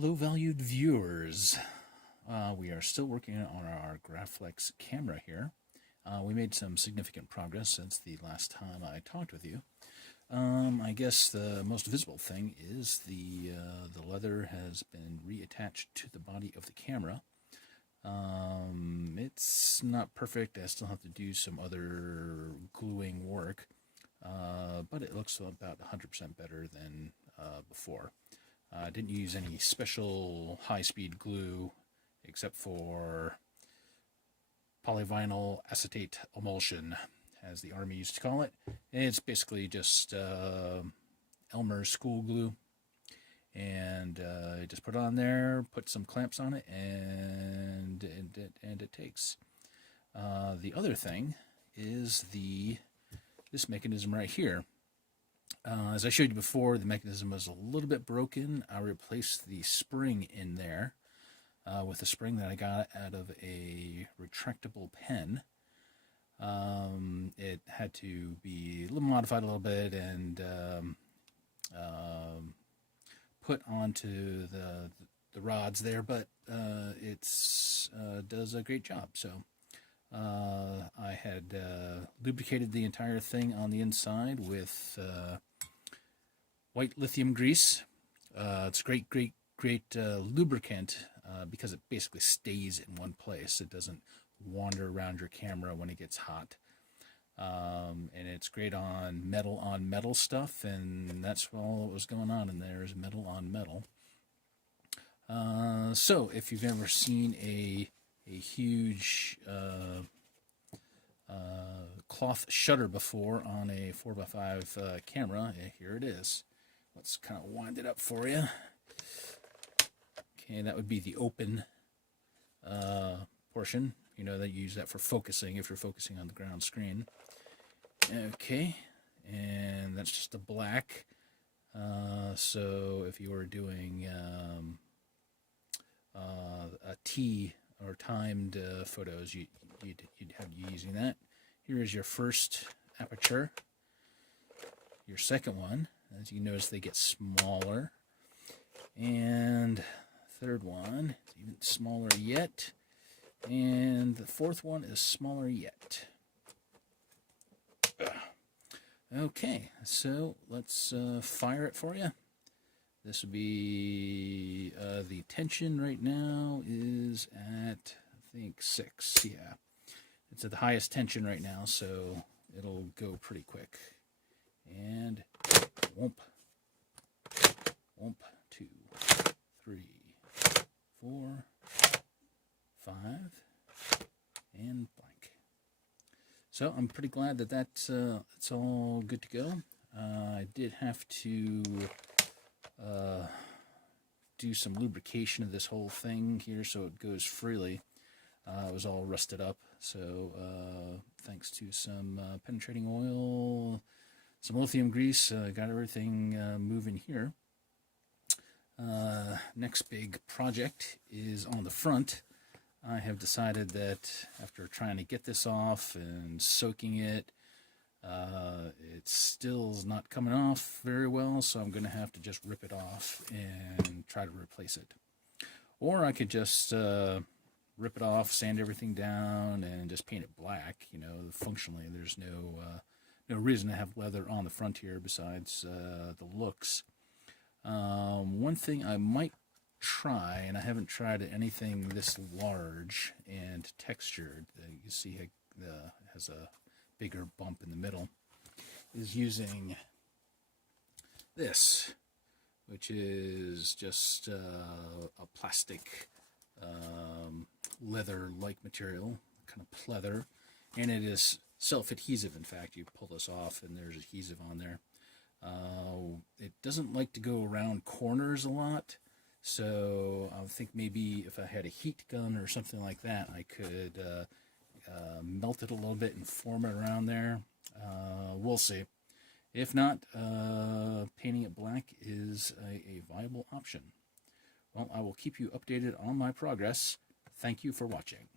Hello, valued viewers. We are still working on our Graflex camera here. We made some significant progress since the last time I talked with you. I guess the most visible thing is the leather has been reattached to the body of the camera. It's not perfect. I still have to do some other gluing work, but it looks about 100% better than before. I didn't use any special high-speed glue except for polyvinyl acetate emulsion, as the Army used to call it. It's basically just Elmer's school glue, and I just put it on there, put some clamps on it, and it takes. The other thing is this mechanism right here. As I showed you before, the mechanism was a little bit broken. I replaced the spring in there with a spring that I got out of a retractable pen. It had to be a little modified a little bit and put onto the rods there, but it does a great job. So I had lubricated the entire thing on the inside with white lithium grease. It's great lubricant because it basically stays in one place. It doesn't wander around your camera when it gets hot. And it's great on metal stuff, and that's all that was going on in there is metal on metal. So if you've ever seen a huge cloth shutter before on a 4x5 camera, here it is. Let's kind of wind it up for you. Okay, that would be the open portion. You know, that you use that for focusing if you're focusing on the ground screen. Okay, and that's just a black. So if you were doing a T or timed photos, you'd have you using that. Here is your first aperture. Your second one, as you notice, they get smaller. And third one is even smaller yet. And the fourth one is smaller yet. Okay, so let's fire it for you. This would be the tension right now is at, I think, 6. Yeah, it's at the highest tension right now, so it'll go pretty quick. And whoomp, whoomp, 2, 3, 4, 5, and blank. So I'm pretty glad that that's all good to go. I did have to do some lubrication of this whole thing here so it goes freely. It was all rusted up, so thanks to some penetrating oil, some lithium grease, got everything moving here. Next big project is on the front. I have decided that after trying to get this off and soaking it, it still is not coming off very well, so I'm going to have to just rip it off and try to replace it. Or I could just rip it off, sand everything down, and just paint it black. You know, functionally, there's no reason to have leather on the front here besides the looks. One thing I might try, and I haven't tried anything this large and textured, you see it has a bigger bump in the middle, is using this, which is just a plastic leather-like material, kind of pleather, and it is self-adhesive. In fact, you pull this off and there's adhesive on there. It doesn't like to go around corners a lot, so I think maybe if I had a heat gun or something like that, I could melt it a little bit and form it around there. We'll see. If not, painting it black is a viable option. Well, I will keep you updated on my progress. Thank you for watching.